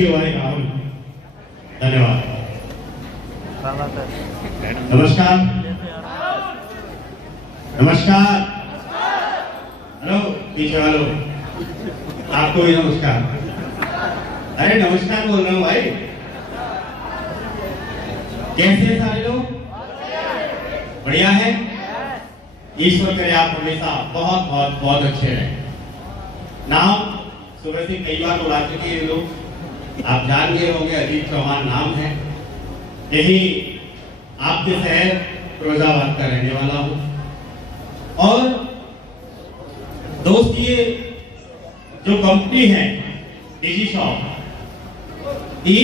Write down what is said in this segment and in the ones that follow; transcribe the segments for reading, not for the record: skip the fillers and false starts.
Thank you भाई राहुल, धन्यवाद। नमस्कार नमस्कार, हेलो पीछे वालों, आपको भी नमस्कार। अरे नमस्कार बोल रहा हूँ भाई, कैसे हैं सारे लोग? बढ़िया है। ईश्वर करे आप हमेशा बहुत बहुत बहुत अच्छे रहे। नाम सुबह से कई बार उड़ा चुके हैं लोग, आप जान गए होंगे, अजीत चौहान नाम है। यही आपके शहर फिरोजाबाद का रहने वाला हूँ। और दोस्त ये जो कंपनी है डिजी शॉप, ये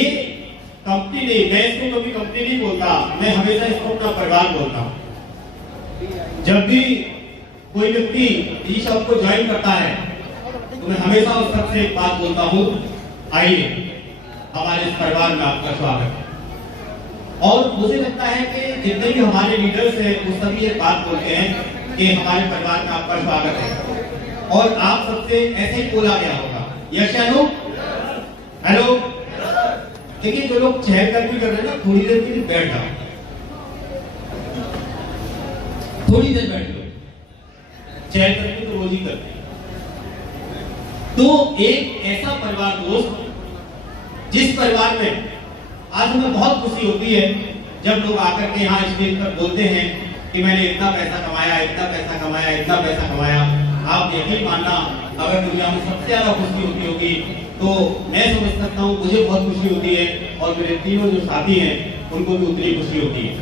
कंपनी नहीं, मैं इसको कभी कंपनी नहीं बोलता, मैं हमेशा इसको अपना परिवार बोलता हूँ। जब भी कोई व्यक्ति डिजी शॉप को ज्वाइन करता है तो मैं हमेशा उस सबसे एक बात बोलता हूँ, आइए हमारे इस परिवार में आपका स्वागत है। और मुझे लगता है कि जितने भी हमारे लीडर्स हैं वो सभी एक बात बोलते हैं कि हमारे परिवार में आपका स्वागत है। और आप सबसे ऐसे ही बोला गया होगा, यस या नो? हेलो। देखिए जो लोग चहलकदमी कर रहे हैं ना, थोड़ी देर के लिए बैठ जाओ, थोड़ी देर बैठ लो। चहलकदमी तो रोज ही करते हैं। तो एक ऐसा परिवार दोस्त जिस परिवार में आज हमें बहुत खुशी होती है जब लोग आकर के यहाँ स्टेज पर बोलते हैं कि मैंने इतना पैसा कमाया, इतना पैसा कमाया, इतना पैसा कमाया। आप यकीन मानना, अगर दुनिया में सबसे ज्यादा खुशी होती होगी तो मैं समझ सकता हूँ, मुझे बहुत खुशी होती है और मेरे तीनों जो साथी हैं उनको भी उतनी खुशी होती है।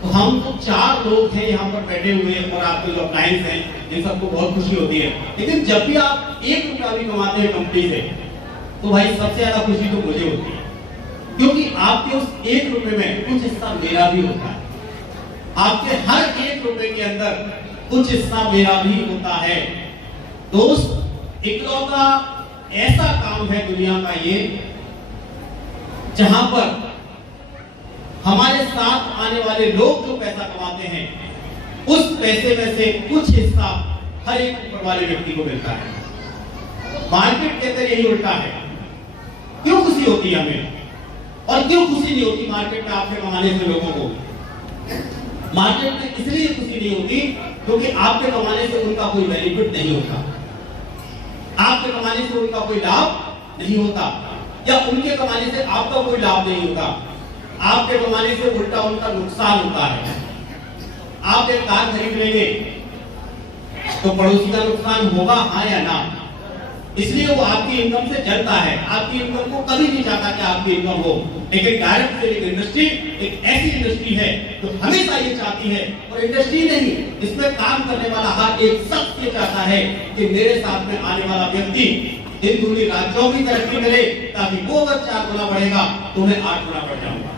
तो हम तो 4 लोग हैं यहाँ पर बैठे हुए और आपके जो क्लाइंट्स हैं जिन सबको बहुत खुशी होती है। लेकिन जब भी आप 1 रुपया भी कमाते हैं कंपनी से तो भाई सबसे ज्यादा खुशी तो मुझे होती है, क्योंकि आपके उस 1 रुपए में कुछ हिस्सा मेरा भी होता है। आपके हर 1 रुपए के अंदर कुछ हिस्सा मेरा भी होता है। दोस्त, इकलौता ऐसा काम है दुनिया का ये जहां पर हमारे साथ आने वाले लोग जो पैसा कमाते हैं उस पैसे में से कुछ हिस्सा हर एक ऊपर वाले व्यक्ति को मिलता है। मार्केट के अंदर यही उल्टा है। क्यों खुशी होती है हमें और क्यों खुशी नहीं होती मार्केट में आपके कमाने से लोगों को? मार्केट में इसलिए खुशी नहीं होती क्योंकि आपके कमाने से उनका कोई बेनिफिट नहीं होता, आपके कमाने से उनका कोई लाभ नहीं होता, या उनके कमाने से आपका कोई लाभ नहीं होता। आपके कमाने से उल्टा उनका नुकसान होता है। आप एक कार खरीद लेंगे तो पड़ोसी का नुकसान होगा, हाँ या ना? इसलिए वो आपकी इनकम से जलता है, आपकी इनकम को कभी नहीं चाहता कि आपकी इनकम हो। लेकिन डायरेक्ट सेलिंग इंडस्ट्री एक ऐसी इंडस्ट्री है जो हमेशा ये चाहती है, और इंडस्ट्री नहीं, इसमें काम करने वाला हर एक शख्स ये चाहता है कि मेरे साथ में आने वाला व्यक्ति दिन दूनी रात चौगुनी तरक्की करे, ताकि वो अगर 4 गुना बढ़ेगा तो मैं 8 गुना बढ़ जाऊंगा।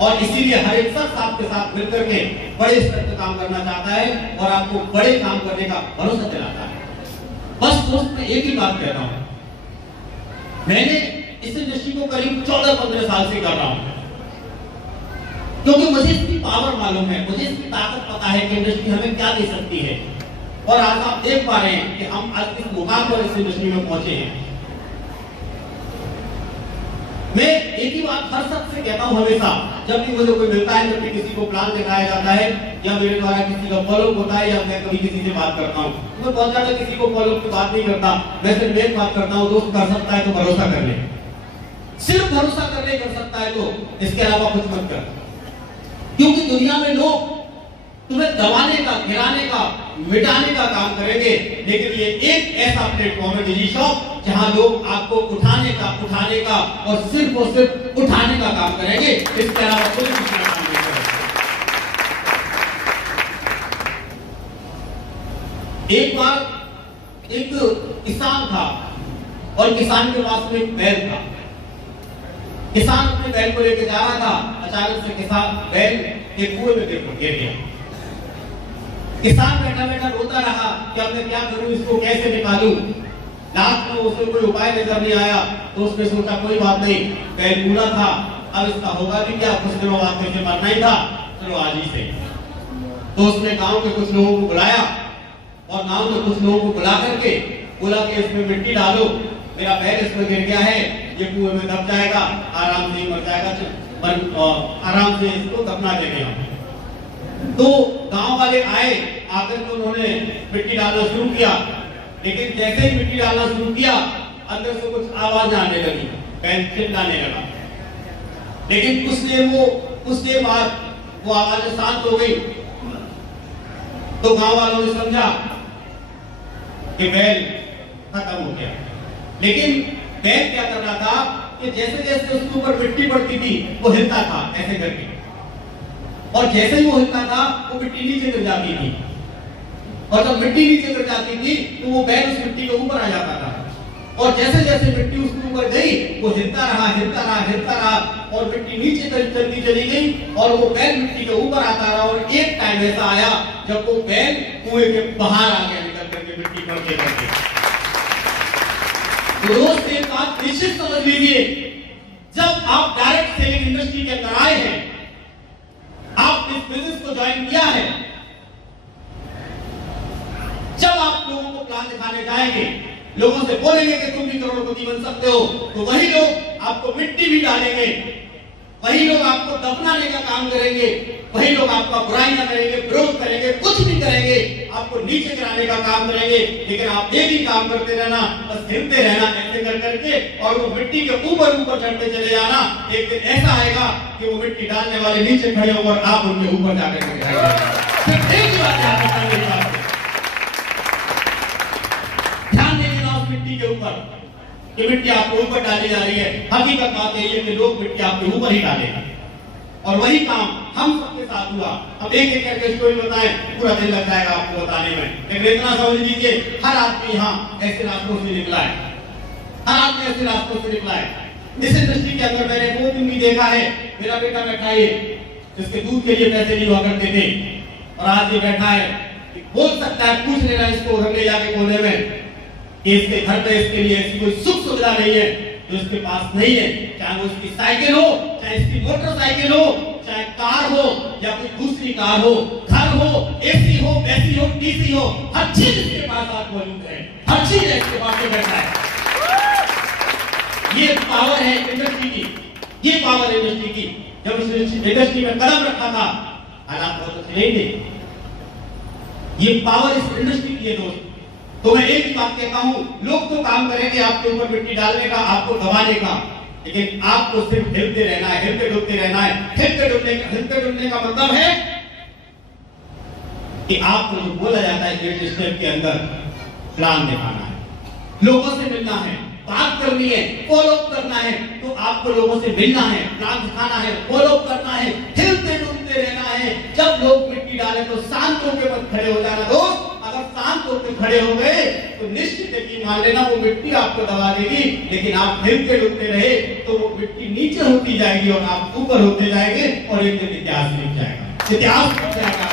और इसीलिए हर एक शख्स आपके साथ मिलकर के बड़े स्तर पर काम करना चाहता है और आपको बड़े काम करने का भरोसा दिलाता है। बस दोस्त मैं एक ही बात कहता हूं, मैंने इस इंडस्ट्री को करीब 14-15 साल से कर रहा हूं, क्योंकि मुझे इसकी पावर मालूम है, मुझे इसकी ताकत पता है कि इंडस्ट्री हमें क्या दे सकती है। और आज आप देख पा रहे हैं कि हम आज इस मुकाम पर इस इंडस्ट्री में पहुंचे हैं। मैं एक ही बात हर शख्स से कहता हूं हमेशा, जब भी मुझे कोई मिलता है, जब भी किसी को प्लान दिखाया जाता है या मेरे द्वारा किसी का फॉलोअप होता है या मैं कभी किसी से बात करता हूं, मैं बहुत ज्यादा किसी को फॉलोअप की बात नहीं करता। मैं सिर्फ एक बात करता हूं, दोस्त कर सकता है तो भरोसा कर ले, सिर्फ भरोसा कर ले, कर सकता है तो, इसके अलावा कुछ मत कर। क्योंकि दुनिया में लोग तुम्हें दबाने का, गिराने का, मिटाने का काम करेंगे, लेकिन ये एक ऐसा प्लेटफॉर्म है डिजी शॉप जहां लोग आपको उठाने का और सिर्फ उठाने का काम करेंगे, इसके अलावा कोई दूसरा काम नहीं करेंगे। एक बार एक किसान था और किसान के पास में एक बैल था। किसान अपने बैल को लेकर जा रहा था, अचानक से किसान बैल एक कुएं में गिर गया। किसान बैठा बैठा रोता रहा कि अब मैं क्या करूं, इसको कैसे निकालूं। लास्ट में उसे कोई उपाय नजर नहीं आया तो उसने सोचा कोई बात नहीं, बैल बूढ़ा था, अब इसका होगा भी क्या, कुछ दिनों बाद में मरना ही था, चलो आज ही से। तो उसने गांव के कुछ लोगों को बुलाया और गांव के कुछ लोगों को बुला करके बोला कि इसमें मिट्टी डालो, मेरा बैल इसमें गिर गया है, ये कुएं में दब जाएगा, आराम से मर जाएगा, पर आराम से इसको दफना देंगे हम। तो गांव वाले आए, आकर के उन्होंने मिट्टी डालना शुरू किया, लेकिन जैसे ही मिट्टी डालना शुरू किया अंदर से कुछ आवाज आने लगी, बैल चिल्लाने लगा। लेकिन कुछ देर बाद वो आवाज शांत हो गई। तो गांव वालों ने समझा कि बैल खत्म हो गया। लेकिन बैल क्या कर रहा था कि जैसे जैसे उसके ऊपर मिट्टी पड़ती थी वो हिलता था ऐसे करके, और जैसे ही वो हिलता था वो मिट्टी नीचे गिर जाती थी, और जब मिट्टी नीचे गिर जाती थी तो वो बैल उस मिट्टी के ऊपर आ जाता था, और जैसे जैसे मिट्टी उसके ऊपर गई वो हिलता रहा और मिट्टी नीचे चलती चली गई, और वो बैल मिट्टी के ऊपर आता रहा। और एक टाइम ऐसा आया जब वो बैल कुएं के बाहर आ गया, निकल करके मिट्टी पड़ते पड़ते। तो दोस्त एक बात निश्चित समझ लीजिए, जब आप डायरेक्ट सेलिंग इंडस्ट्री के अंदर आए हैं, आप इस बिजनेस को ज्वाइन किया है, जब आप लोगों को प्लान दिखाने जाएंगे, लोगों से बोलेंगे कि तुम भी करोड़पति बन सकते हो, तो वही लोग आपको मिट्टी भी डालेंगे, वही लोग आपको दफनाने का काम करेंगे, वही लोग आपका बुराइयां करेंगे, विरोध करेंगे, कुछ भी करेंगे, आपको नीचे गिराने का काम करेंगे। लेकिन आप एक ही काम करते रहना, बस हिलते रहना ऐसे कर करके, और वो मिट्टी के ऊपर चढ़ते चले जाना। एक दिन ऐसा आएगा कि वो मिट्टी डालने वाले नीचे खड़े होंगे और आप उनके ऊपर जाकर के सिर्फ एक ही बात ध्यान देंगे ना उस मिट्टी के ऊपर कि मिट्टी आपके ऊपर डाली जा रही है। हकीकत बात यही है कि लोग मिट्टी आपके ऊपर ही डालेंगे, और वही काम हम सबके साथ हुआ। अब एक एक करके स्टोरी बताएं, पूरा दिन लग जाएगा आपको बताने में, लेकिन इतना समझ लीजिए, हर आदमी यहाँ ऐसे रास्तों से निकला है, हर आदमी ऐसे रास्तों से निकला है। इस इंडस्ट्री के अंदर मैंने वो दिन भी देखा है, मेरा बेटा बैठा है जिसके दूध के लिए पैसे नहीं हुआ करते थे, और आज ये बैठा है, बोल सकता है, पूछ लेना इसको घर ले जाके कोने में, इसके घर पे इसके लिए ऐसी कोई सुख सुविधा नहीं है जो इसके पास नहीं है, चाहे वो इसकी साइकिल हो, चाहे इसकी मोटरसाइकिल हो, चाहे कार हो या कोई दूसरी कार हो, घर हो, एसी हो, वैसी हो, डीसी हो, हर चीज इसके पास आज मौजूद है, हर चीज इसके पास में बैठा है। ये पावर है इंडस्ट्री की, ये पावर इंडस्ट्री की। जब इस इंडस्ट्री में कदम रखा था हालात बहुत अच्छे नहीं थे, ये पावर इस इंडस्ट्री की है दोस्त। तो मैं एक ही बात कहता हूं, लोग तो काम करेंगे आपके ऊपर मिट्टी डालने का, आपको दबाने का, लेकिन आपको सिर्फ हिलते रहना है, हिलते डुलते रहना है। हिलते डुलने का मतलब है कि आपको जो बोला जाता है 8 स्टेप के अंदर प्लान दिखाना है, लोगों से मिलना है, बात करनी है, फॉलो अप करना है। तो आपको लोगों से मिलना है, प्लान दिखाना है, फॉलो अप करना है, हिलते डुलते रहना है। जब लोग मिट्टी डाले तो शांत होकर मत खड़े हो जाना दोस्त। अगर शांत होकर खड़े हो गए तो निश्चित यकीन मान लेना वो मिट्टी आपको दबा देगी, लेकिन आप हिलते डुलते रहे तो वो मिट्टी नीचे होती जाएगी और आप ऊपर होते जाएंगे, और एक दिन इतिहास लिख जाएगा, इतिहास लिख जाएगा।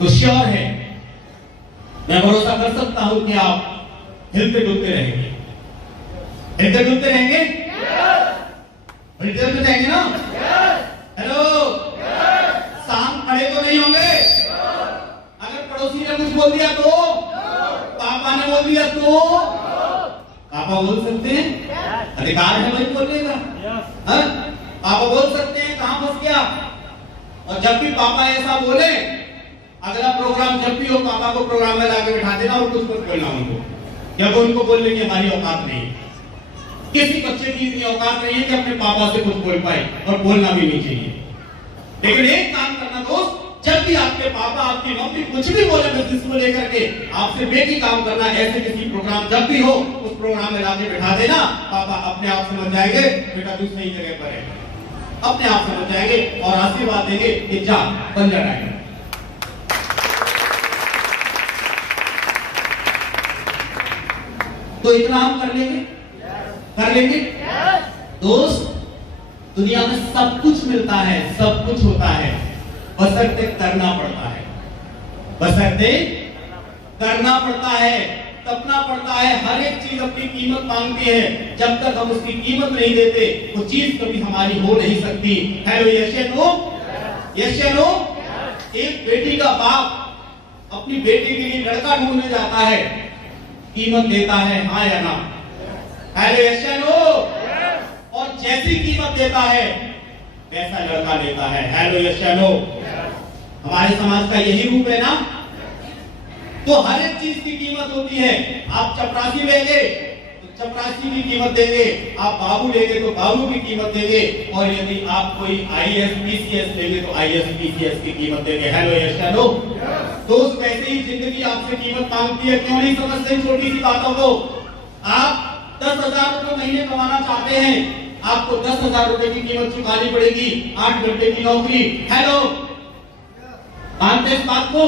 तो श्योर है, मैं भरोसा कर सकता हूं कि आप हिलते डुलते रहेंगे, हिलते डुलते रहेंगे, हिलते डुलते रहेंगे ना। हेलो, शाम खड़े तो नहीं होंगे। अगर पड़ोसी ने कुछ बोल दिया तो, पापा ने बोल दिया तो, पापा बोल सकते हैं, अधिकार है भाई बोलने का। पापा बोल सकते हैं, कहां फंस गया। और जब भी पापा ऐसा बोले, अगला प्रोग्राम जब भी हो पापा को प्रोग्राम में लाके बिठा देना और कुछ बोलना उनको, या तो उनको बोलने की हमारी औकात नहीं। किसी बच्चे की इतनी औकात नहीं है कि अपने पापा से कुछ बोल पाए, और बोलना भी नहीं चाहिए। लेकिन एक काम करना दोस्त, जब भी आपके पापा आपकी मम्मी कुछ भी बोले बिजनेस को लेकर के, आपसे एक ही काम करना, ऐसे किसी प्रोग्राम जब भी हो उस प्रोग्राम में लाके बिठा देना। पापा अपने आप समझ जाएंगे बेटा तू सही जगह पर है, अपने आप समझ जाएंगे और आशीर्वाद देंगे कि जा बन जा रहा है। तो इतना हम कर लेंगे, कर लेंगे दोस्त। दुनिया में सब कुछ मिलता है, सब कुछ होता है, बशर्ते करना पड़ता है, बशर्ते करना पड़ता है, तपना पड़ता है। हर एक चीज अपनी कीमत मांगती है, जब तक हम उसकी कीमत नहीं देते वो चीज कभी हमारी हो नहीं सकती। हेलो, यस या नो, यस या नो। एक बेटी का बाप अपनी बेटी के लिए लड़का ढूंढने जाता है, कीमत देता है, हाँ या ना? हेलो यस या नो? और जैसी कीमत देता है वैसा लड़का लेता है। हेलो यस या नो? हमारे समाज का यही रूप है ना। तो हर एक चीज की कीमत होती है। आप चपरासी लेंगे तो चपरासी की कीमत देंगे, आप बाबू लेंगे तो बाबू की कीमत देंगे, और यदि आप कोई आईएएस पीसीएस लेंगे तो आईएएस पीसीएस की कीमत देंगे। हेलो यस या नो? तो वैसे ही जिंदगी आपसे कीमत मांगती है। क्यों नहीं समझते छोटी सी बातों को? आप 10,000 रुपए महीने कमाना चाहते हैं, आपको 10,000 रुपए की कीमत चुकानी पड़ेगी, 8 घंटे की नौकरी। हेलो, मानते इस बात को?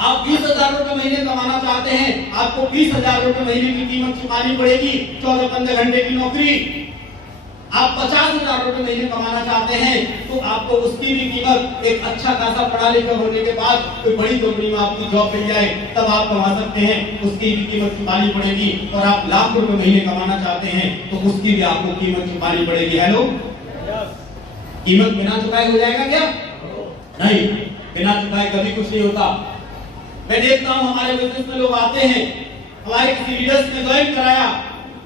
आप 20,000 रुपए महीने कमाना चाहते हैं, आपको 20,000 रुपए महीने की कीमत चुकानी पड़ेगी, 14-15 घंटे की नौकरी। आप 50,000 रुपए महीने कमाना चाहते हैं तो आपको उसकी भी कीमत, एक अच्छा खासा पढ़ा लिखा होने के बाद कोई बड़ी कंपनी में आपकी जॉब मिल जाए तब आप कमा सकते हैं, उसकी भी कीमत चुकानी पड़ेगी। और आप लाख रुपए महीने कमाना चाहते हैं तो उसकी भी आपको कीमत चुकानी पड़ेगी। हेलो, कीमत बिना चुकाए हो जाएगा क्या? नहीं, बिना चुकाए कभी कुछ नहीं होता। मैं देखता हूं हमारे बिजनेस में लोग आते हैं, हमारे किसी लीडर्स ने ज्वाइन कराया,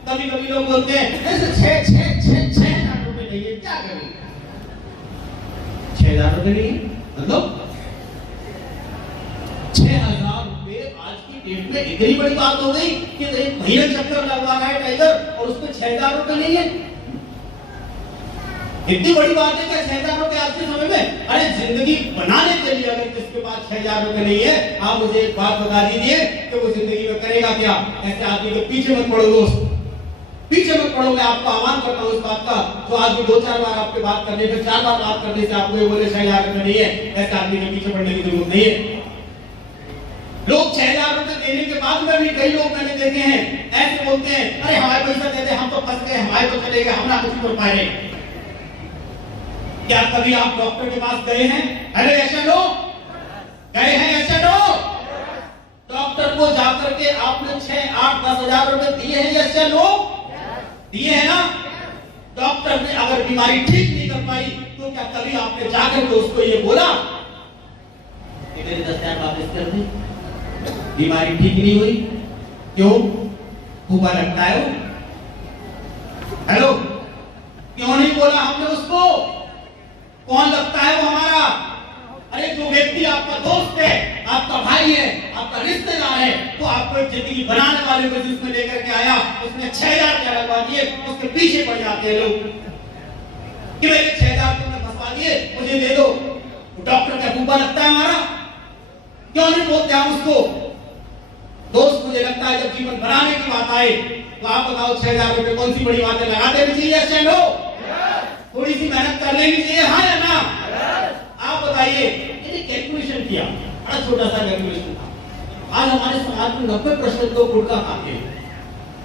कभी कभी लोग बोलते हैं ऐसे 6,000 रुपए चाहिए, क्या करें? 6,000 रुपए नहीं मतलब 6,000 रुपए आज की डेट में इतनी बड़ी बात हो गई कि एक महीने चक्कर लगवा रहा है टाइगर और उसमें 6,000 रुपए नहीं है। इतनी बड़ी बात है क्या 6,000 रुपए आज के समय में? अरे जिंदगी बनाने के लिए अगर किसके पास 6,000 रुपए नहीं है, आप मुझे एक बात बता दीजिए कि वो जिंदगी में करेगा क्या? ऐसे आदमी के पीछे मत पड़ो दोस्त, पीछे मत पड़ो। मैं आपको आह्वान करता हूँ इस बात का, जो आदमी 2-4 बार आपके बात करने पे 4 बार बात करने से आपको ये बोले 6,000 रुपए नहीं है, ऐसे आदमी के पीछे पड़ने की जरूरत नहीं है। लोग 6,000 रुपए देने के बाद में भी कई लोग मैंने देखे हैं ऐसे बोलते हैं, अरे हमारे पैसा दे दे, हम तो फंस गए, हमारे तो चले गए, हम ना कुछ कर पाए नहीं। क्या कभी आप डॉक्टर के पास गए हैं? हेलो यस या नो? गए हैं यस या नो? डॉक्टर को जाकर के आपने 6, 8, 10,000 रुपए दिए हैं यस या नो? दिए हैं ना? डॉक्टर ने अगर बीमारी ठीक नहीं कर पाई तो क्या कभी आपने जाकर के उसको ये बोला कि मेरे 10,000 वापस कर दे? बीमारी ठीक नहीं हुई, क्यों? भूखा लगता है वो। हेलो, क्यों नहीं बोला हमने उसको? कौन लगता है वो हमारा? अरे जो व्यक्ति आपका दोस्त है, आपका भाई है, आपका रिश्तेदार है, तो आपको एक जिंदगी बनाने वाले को जिसमें लेकर के आया, उसने 6,000 क्या लगवा दिए, उसके पीछे पड़ जाते हैं लोग कि मेरे 6,000 तुमने फंसा दिए, मुझे दे दो। डॉक्टर क्या भूखा लगता है हमारा? क्यों नहीं बोलते हम उसको? दोस्त, मुझे लगता है जब जीवन बनाने की बात आए तो आप बताओ 6,000 रुपए कौन सी बड़ी बात है? लगाते भी चाहिए यस या नो? थोड़ी सी मेहनत कर लेनी चाहिए, हाँ या ना? आप बताइए। यदि कैलकुलेशन किया, बड़ा छोटा सा कैलकुलेशन था, आज हमारे समाज में 90% लोग गुटखा खाते हैं,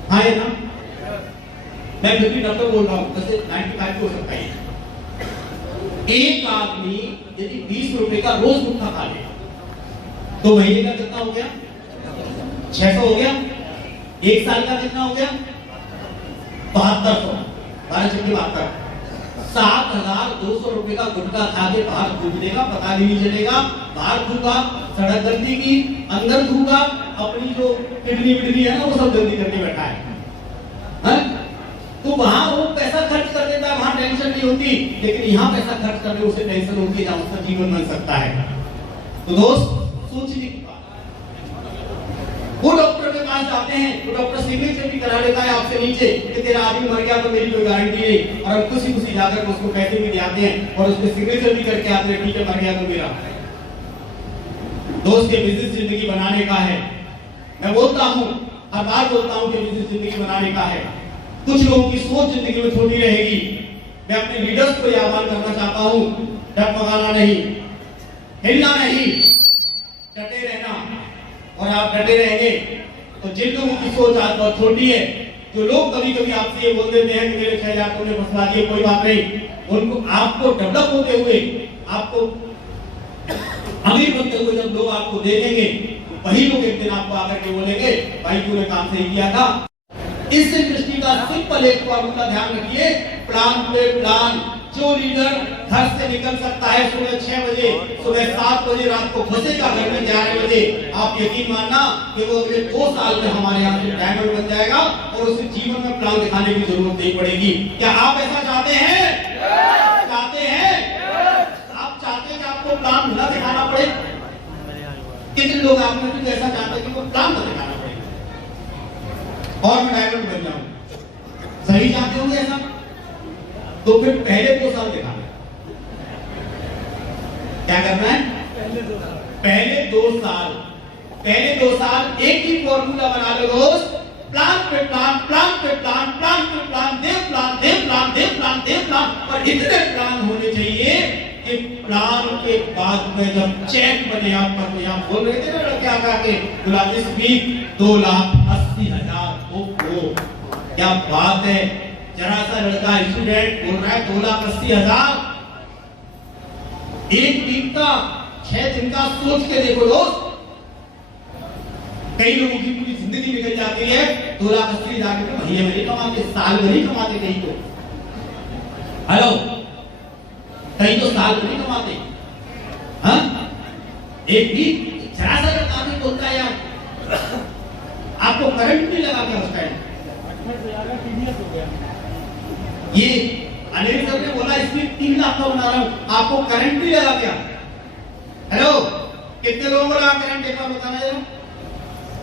हाँ या ना? मैं फिर भी 90 बोल रहा हूँ, वैसे 95 हो सकता है। एक आदमी यदि 20 रुपए का रोज गुटखा खा ले तो महीने का कितना हो गया? 600 हो गया। एक साल का कितना हो गया? 7200, 12 7,200 रुपए का गुटखा खा के बाहर थूक देगा, पता भी नहीं चलेगा। बाहर थूका, सड़क गंदी की, अंदर थूका, अपनी जो किडनी विडनी है ना वो सब गंदी करके बैठा है। तो वहां वो पैसा खर्च कर देता है, वहां टेंशन नहीं होती, लेकिन यहाँ पैसा खर्च करने उसे टेंशन होती है, जहां उसका जीवन बन सकता है। तो दोस्त, सोचने की बात। वो डॉक्टर के पास जाते हैं तो डॉक्टर सिग्नेचर भी करा लेता है आपसे नीचे कि तेरा आदमी मर गया तो मेरी कोई गारंटी नहीं, और हम खुशी खुशी जाकर उसको पैसे भी दिलाते हैं और उसके सिग्नेचर भी करके आते हैं, ठीक है मर गया तो मेरा। दोस्त, के बिजनेस जिंदगी बनाने का है। मैं बोलता हूँ, हर बार बोलता हूँ कि बिजनेस जिंदगी बनाने का है। कुछ लोगों की सोच जिंदगी में छोटी रहेगी। मैं अपने लीडर्स को यह आह्वान करना चाहता हूँ, डगमगाना नहीं, हिलना नहीं, डटे रहना। और आप डटे रहेंगे तो जिन लोगों की सोच आज बहुत छोटी है, जो लोग कभी कभी आपसे ये बोल देते हैं कि मेरे 6,000 तुमने फंसा दिए, कोई बात नहीं, उनको आपको डेवलप होते हुए, आपको अमीर बनते हुए जब लोग आपको देखेंगे तो वही लोग एक दिन आपको आकर के बोलेंगे भाई तूने काम सही किया था। इस इंडस्ट्री का सिंपल एक फॉर्मूला ध्यान रखिए, प्लान पे प्लान, जो लीडर घर से निकल सकता है सुबह 6 बजे, सुबह 7 बजे, रात को फंसेगा घर में 11 बजे, आप यकीन मानना कि वो अगले 2 साल में हमारे यहाँ से डायमंड बन जाएगा और उसे जीवन में प्लान दिखाने की जरूरत नहीं पड़ेगी। क्या आप ऐसा चाहते हैं? चाहते हैं? आप चाहते हैं कि आपको प्लान न दिखाना पड़े? कितने लोग आप में भी ऐसा चाहते हैं कि वो प्लान न दिखाना पड़े और मैं डायमंड बन जाऊं? सही चाहते होंगे ऐसा? तो फिर पहले 2 साल दिखाना। क्या करना है? पहले 2 साल एक ही फॉर्मूला बना लो दोस्त। प्लान पे प्लान, प्लान पे प्लान, प्लान पे प्लान, दे प्लान, दे प्लान, दे प्लान, दे प्लान, और इतने प्लान होने चाहिए कि प्लान के बाद में जब चेक बने, आप पर यहाँ बोल रहे थे ना लड़के आकर के, इस वीक 2,80,000। ओहो क्या बात है। जरा सा लड़का स्टूडेंट बोल रहा है 2,80,000 एक वीक का, 6 दिन का। सोच के देखो दोस्त, कई लोगों की पूरी जिंदगी निकल जाती है 2,80,000 रुपए महीने में नहीं कमाते, साल में नहीं कमाते कहीं तो। हेलो, कहीं तो साल में नहीं कमाते। हाँ, एक वीक जरा सा लड़का भी बोलता है यार आपको करंट नहीं लगा क्या उस टाइम? ये अनिल सर ने बोला इसमें 3 लाख का बना रहा हूं, आपको करंट नहीं लगा क्या? हेलो, कितने लोगों को लगा करंट? एक बार बताना जरा।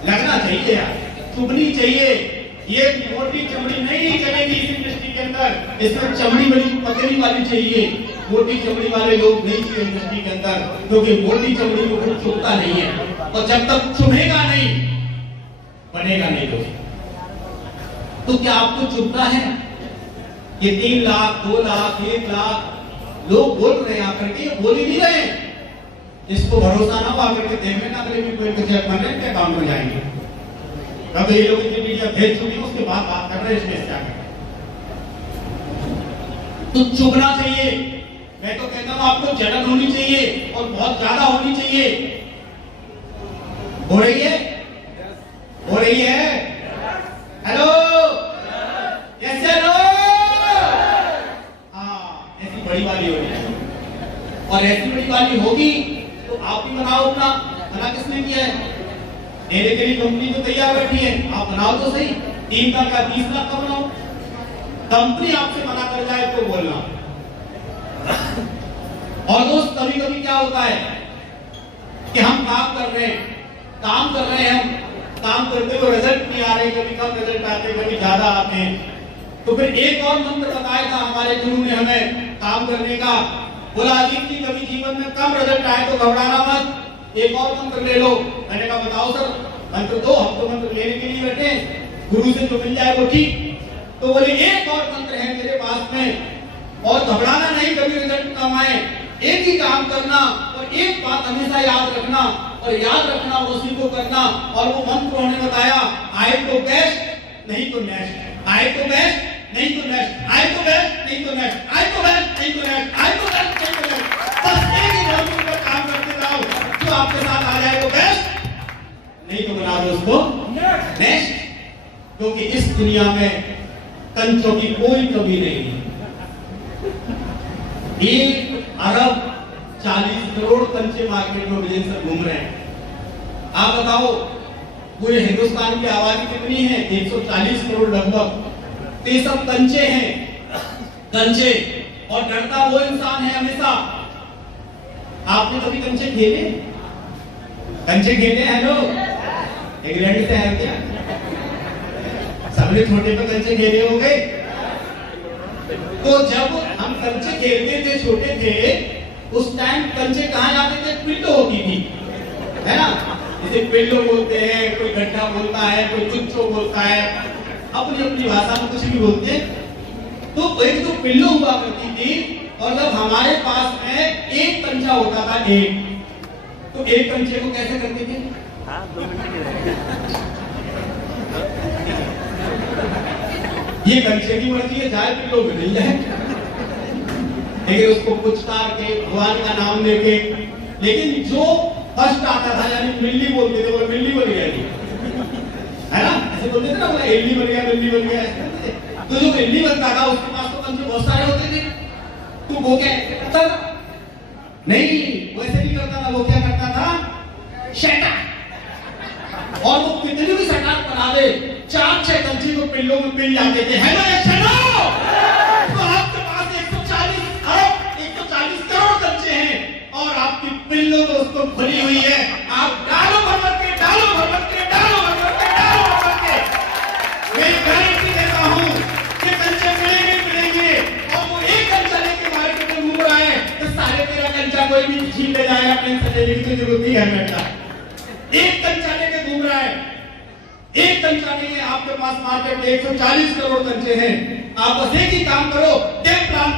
लगना चाहिए यार, चुभनी चाहिए। ये मोटी चमड़ी नहीं चलेगी इस इंडस्ट्री के अंदर, इसमें चमड़ी बड़ी पतली वाली चाहिए। मोटी चमड़ी वाले लोग नहीं चाहिए इंडस्ट्री के अंदर, क्योंकि मोटी चमड़ी को कुछ चुभता नहीं है, और जब तक चुभेगा नहीं बनेगा नहीं दोस्त। तो क्या आपको चुभता है? ये 3 लाख, 2 लाख, 1 लाख लोग बोल रहे हैं आकर के, बोल ही नहीं रहे। इसको भरोसा ना हो आकर के देख लेना, अगले भी कोई चेक बन रहे हैं अकाउंट में जाएंगे। तब ये लोग इतनी मीडिया भेज चुकी है, उसके बाद बात कर रहे हैं इसमें क्या करें। तो चुभना चाहिए। मैं तो कहता हूं आपको जलन होनी चाहिए और बहुत ज्यादा होनी चाहिए। हो रही है? हो रही है? हेलो, यस या नो? ऐसी बड़ी वाली होगी, और ऐसी बड़ी वाली होगी तो आप भी बनाओ अपना। मना किसने किया है? देने के लिए कंपनी तो तैयार बैठी है, आप बनाओ तो सही। 3 लाख का 30 लाख का बनाओ। कंपनी आपसे मना कर जाए तो बोलना। और दोस्त कभी कभी क्या होता है कि हम काम कर रहे हैं, हम काम करते हुए रिजल्ट नहीं आ रहे, कभी कम रिजल्ट आते, कभी ज्यादा आते हैं। तो फिर एक और मंत्र बताया था हमारे गुरु ने हमें काम करने का। बोला अजीत जी, कभी जीवन में कम रिजल्ट आए तो घबराना मत, एक और मंत्र ले लो। मैंने कहा बताओ सर, मंत्र दो, हम तो मंत्र लेने के लिए बैठे, गुरु से जो मिल जाए वो ठीक। तो बोले एक और मंत्र है मेरे पास में, और घबराना नहीं कभी रिजल्ट कम आए, एक ही काम करना और एक बात हमेशा याद रखना, और याद रखना और उसी को करना। और वो मंत्र उन्होंने बताया, आए तो बेस्ट नहीं तो नेक्स्ट, आए तो बेस्ट नहीं तो नेक्स्ट, आए तो बेस्ट नहीं तो नेक्स्ट, आए तो बेस्ट नहीं तो नेक्स्ट, आए तो बेस्ट नहीं तो नेक्स्ट। बस एक ही फॉर्मूले पर काम करते रहो, जो आपके साथ आ जाए वो बेस्ट, नहीं तो बना दो उसको नेक्स्ट। क्योंकि इस दुनिया में कंचों की कोई कमी नहीं है। 1 अरब 40 करोड़ कंचे मार्केट में बिजनेस से घूम रहे हैं। आप बताओ पूरे हिंदुस्तान की आबादी कितनी है? 140 करोड़ लगभग। तो ये सब कंचे हैं, कंचे। और डरता वो इंसान है हमेशा। आपने कभी कंचे खेले? कंचे खेले हैं लोग? इंग्लैंड से है क्या? सबने छोटे पे कंचे खेले होंगे। तो जब हम कंचे खेलते थे, छोटे थे, उस टाइम कंचे कहाँ जाते थे? पिल्लो होती थी, है ना? जैसे पिल्लो बोलते हैं, कोई गड्ढा बोलता है, कोई चुच्चो बोलता है, अपनी अपनी भाषा में कुछ भी बोलते हैं। तो एक तो पिल्लो हुआ करती थी, और जब हमारे पास में एक कंचा होता था, एक, तो एक कंचे को कैसे करते थे? ये कंचे की मर्जी है, जाए पिल्लो में नहीं जाए, लेकिन उसको पुचकार के भगवान का नाम लेके। लेकिन जो फर्स्ट आता था, यानी मिल्ली बोलते थे, वो मिल्ली बन गया, है ना? ऐसे बोलते थे ना, बोला इल्ली बन गया, मिल्ली बन गया। तो जो मिल्ली बनता था उसके पास तो कंचे बहुत सारे होते थे, तू वो क्या करता था? नहीं, वैसे नहीं करता था। वो क्या करता था? शैतान। और वो कितनी भी शैतान बना दे, 4-6 कंची को पिल्लों में पिल जाते थे। है ना ये शैतान? तो आपके पास 140 करोड़ कंचे हैं और आपकी पिल्लों दोस्तों खुली हुई है। आप डालो भर के, डालो भर के, डालो भर के, डालो भर के। मैं गारंटी देता हूं कि कंचे मिलेंगे। और वो एक कंचा लेके मार्केट में घूम रहा है तो सारे तेरा कंचा कोई भी छीन ले जाएगा। टेंशन लेने की जरूरत नहीं है बेटा। एक कंचा लेके घूम रहा है, एक कंचा नहीं है। आपके पास मार्केट में 140 करोड़ कंचे हैं। आप बस एक ही काम करो, दे प्लान।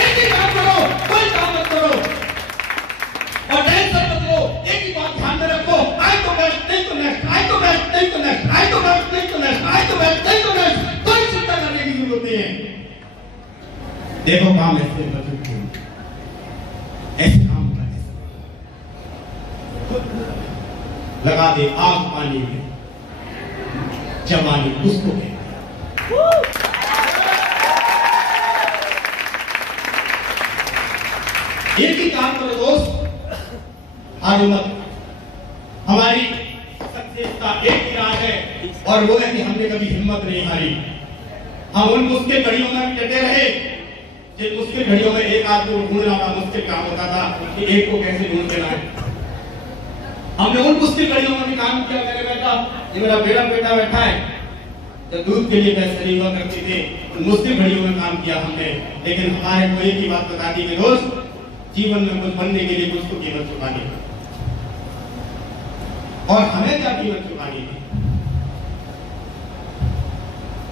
एक ही काम करो, कोई काम मत करो और टेंशन मत लो। एक ही बात ध्यान में रखो, आई तो बेस्ट, नहीं तो नेक्स्ट, आई तो बेस्ट, नहीं तो नेक्स्ट, आई तो बेस्ट, नहीं तो नेक्स्ट, आई तो बेस्ट, नहीं तो नेक्स्ट। कोई चिंता करने की जरूरत नहीं है। देखो काम ऐसे ऐसे काम करने लगा दे आग पानी में, जवानी उसको कहते हैं। एक ही काम करो दोस्त, हारो मत। हमारी सक्सेस का एक ही राज है और वो है कि हमने कभी हिम्मत नहीं हारी। हम उन मुश्किल घड़ियों में डटे रहे। जिन मुश्किल घड़ियों में एक आदमी को ढूंढना बड़ा मुश्किल काम होता था कि एक को कैसे ढूंढ देना है। हमने उन मुश्किल घड़ियों में भी काम किया। मेरे बेटा, ये मेरा बेटा बैठा है, जब दूध के लिए पैसे नहीं हुआ करते थे, उन मुश्किल घड़ियों में काम किया हमने। लेकिन हमारे को एक ही बात बता दी कि दोस्त, जीवन में कुछ बनने के लिए कुछ तो कीमत चुकानी है। और हमें क्या कीमत चुकानी थी?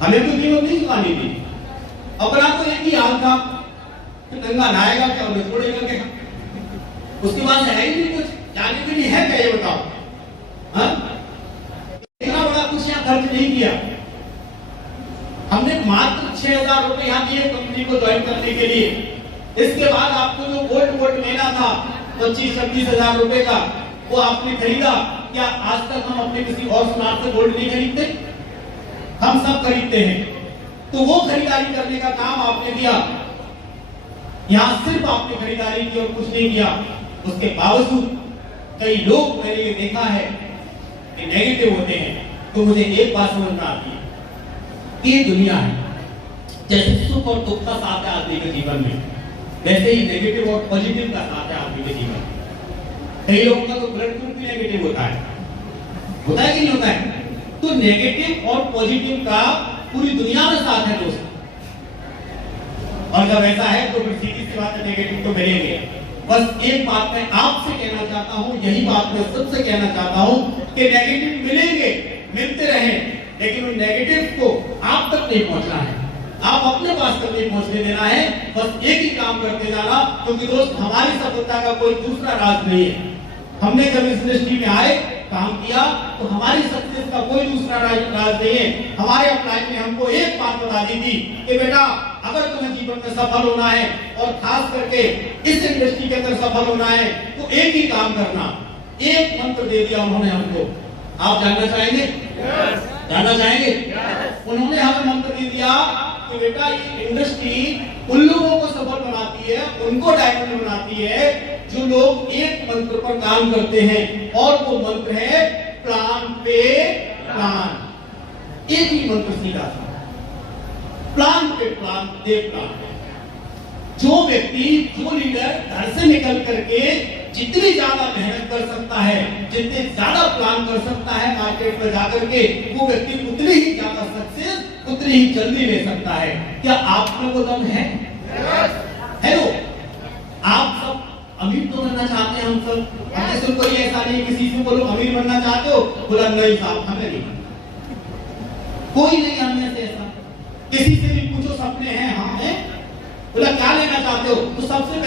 हमें तो कीमत नहीं चुकानी थी। अपना तो एक ही हाल था कि गंगा नहाएगा क्या और छोड़ेगा क्या? उसके बाद है ही नहीं कुछ, जाने के लिए है क्या ये बताओ? इतना बड़ा कुछ यहाँ खर्च नहीं किया। हमने मात्र 6,000 रुपए यहाँ दिए कंपनी को ज्वाइन करने के लिए। इसके बाद आपको जो गोल्ड लेना था 25-26 हजार रुपए का, वो आपने खरीदा। क्या आज तक हम अपने किसी और स्मार्ट से गोल्ड नहीं खरीदते? हम सब खरीदते हैं। तो वो खरीदारी करने का काम आपने किया। यहाँ सिर्फ आपने खरीदारी की और कुछ नहीं किया। उसके बावजूद कई लोग, मैंने ये देखा है कि नेगेटिव होते हैं। तो मुझे एक बात समझ में आती है कि ये दुनिया है, जैसे सुख और दुख का साथ है आदमी के जीवन में, वैसे ही नेगेटिव और पॉजिटिव का साथ है आदमी के जीवन में। कई लोगों का तो ब्लड ग्रुप भी नेगेटिव होता है कि नहीं होता है? तो नेगेटिव और पॉजिटिव का पूरी दुनिया में साथ है दोस्त। और जब ऐसा है तो फिर सीधी सी बात है, नेगेटिव तो मिलेंगे। बस एक बात मैं आपसे कहना चाहता हूं, यही बात मैं सबसे कहना चाहता हूं कि नेगेटिव मिलेंगे, मिलते रहें, लेकिन उन नेगेटिव को आप तक नहीं पहुंचना है, आप अपने पास तक नहीं पहुंचने देना है। बस एक ही काम करते जाना, क्योंकि दोस्त हमारी सफलता का कोई दूसरा राज नहीं है। हमने जब इस इंडस्ट्री में आए, काम किया, तो हमारी सक्सेस का कोई दूसरा राज नहीं है। हमारे अपलाइन ने हमको एक बात बता दी थी कि बेटा, अगर तुम्हें जीवन में सफल होना है और खास करके इस इंडस्ट्री के अंदर सफल होना है, तो एक ही काम करना। एक मंत्र दे दिया उन्होंने हमको। आप जानना चाहेंगे? जानना चाहेंगे? उन्होंने हमें मंत्र दे दिया कि बेटा, ये इंडस्ट्री उन लोगों को सफल बनाती है, उनको डायमंड बनाती है जो लोग एक मंत्र पर काम करते हैं, और वो मंत्र है प्लान पे प्लान। एक ही मंत्र सीखा था, प्लान पे प्लान दे प्लान। जो व्यक्ति, जो लीडर घर से निकल करके जितनी ज्यादा मेहनत कर सकता है, जितने ज्यादा प्लान कर सकता है मार्केट में जाकर के, वो व्यक्ति उतनी ही ज्यादा सक्सेस उतनी ही जल्दी ले सकता है। क्या आप में वो दम है? हेलो, आप सब अमीर तो बनना चाहते हैं। हम सब, हमें से कोई ऐसा नहीं, किसी से बोलो अमीर बनना चाहते हो, बोला नहीं साहब हमें नहीं, कोई नहीं हमें से ऐसा। किसी से भी पूछो सपने हैं? हाँ है। बोला क्या लेना चाहते हो? तो सबसे